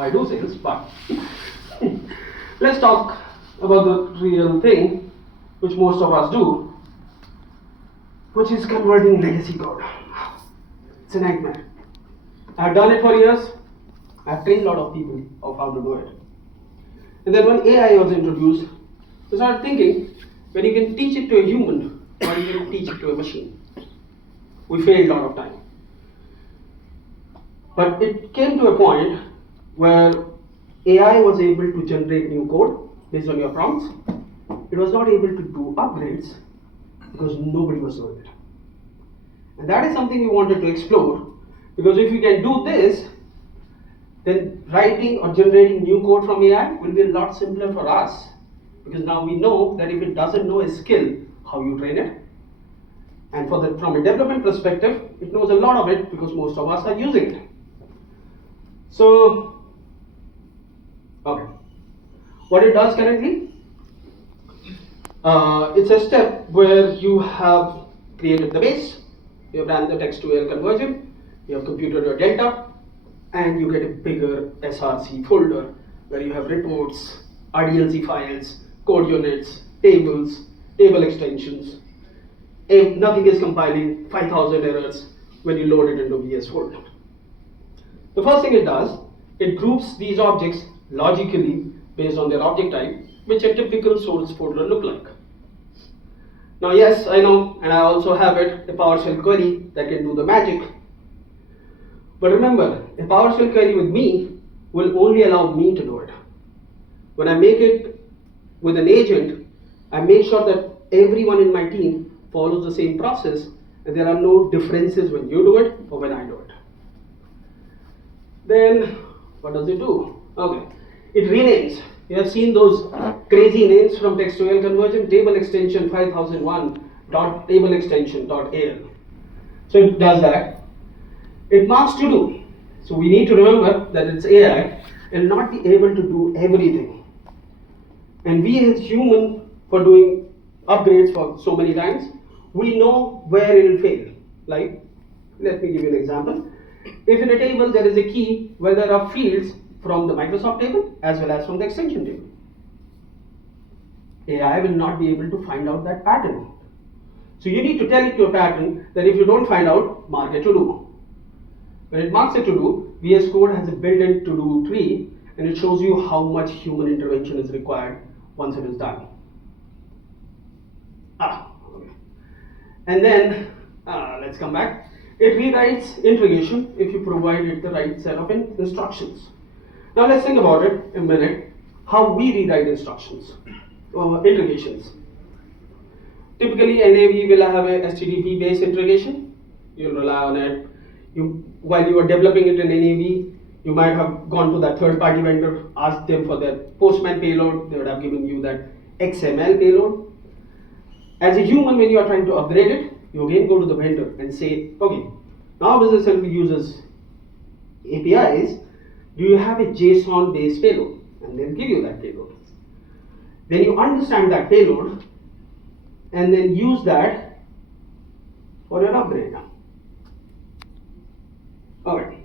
how I do sales, but let's talk about the real thing which most of us do, which is converting legacy code. It's a nightmare. I've done it for years. I've trained a lot of people of how to do it. And then when AI was introduced, I started thinking, when you can teach it to a human, why you can teach it to a machine? We failed a lot of time. But it came to a point where AI was able to generate new code based on your prompts. It was not able to do upgrades because nobody was doing it. And that is something we wanted to explore, because if you can do this, then writing or generating new code from AI will be a lot simpler for us, because now we know that if it doesn't know a skill, how you train it. And from a development perspective, it knows a lot of it because most of us are using it. So, okay, what it does currently, it's a step where you have created the base, you have done the text to AL conversion, you have computed your delta, and you get a bigger SRC folder where you have reports, RDLC files, code units, tables, table extensions. If nothing is compiling, 5,000 errors when you load it into VS folder. The first thing it does, it groups these objects logically based on their object type, which a typical source folder look like. Now yes, I know, and I also have it, a PowerShell query that can do the magic. But remember, a PowerShell query with me will only allow me to do it. When I make it with an agent, I make sure that everyone in my team follows the same process, and there are no differences when you do it or when I do it. Then, what does it do? Okay, it renames. You have seen those crazy names from text to AL conversion, table extension 5001 dot table extension dot AL. So it does that. It marks to do. So we need to remember that it's AI and not be able to do everything. And we as human, for doing upgrades for so many times, we know where it will fail. Like, let me give you an example. If in a table there is a key where there are fields from the Microsoft table as well as from the extension table, AI will not be able to find out that pattern. So you need to tell it your pattern that if you don't find out, mark it to do. When it marks it to do, VS Code has a built-in to-do tree, and it shows you how much human intervention is required once it is done. Okay. And then, let's come back. It rewrites integration if you provide it the right set of instructions. Now let's think about it a minute, how we rewrite instructions, integrations. Typically, NAV will have a HTTP based integration. You'll rely on it. While you are developing it in NAV, you might have gone to that third-party vendor, asked them for their Postman payload. They would have given you that XML payload. As a human, when you are trying to upgrade it, you again go to the vendor and say, okay, now Business Central uses APIs. Do you have a JSON-based payload? And they'll give you that payload. Then you understand that payload and then use that for your upgrade. Alright.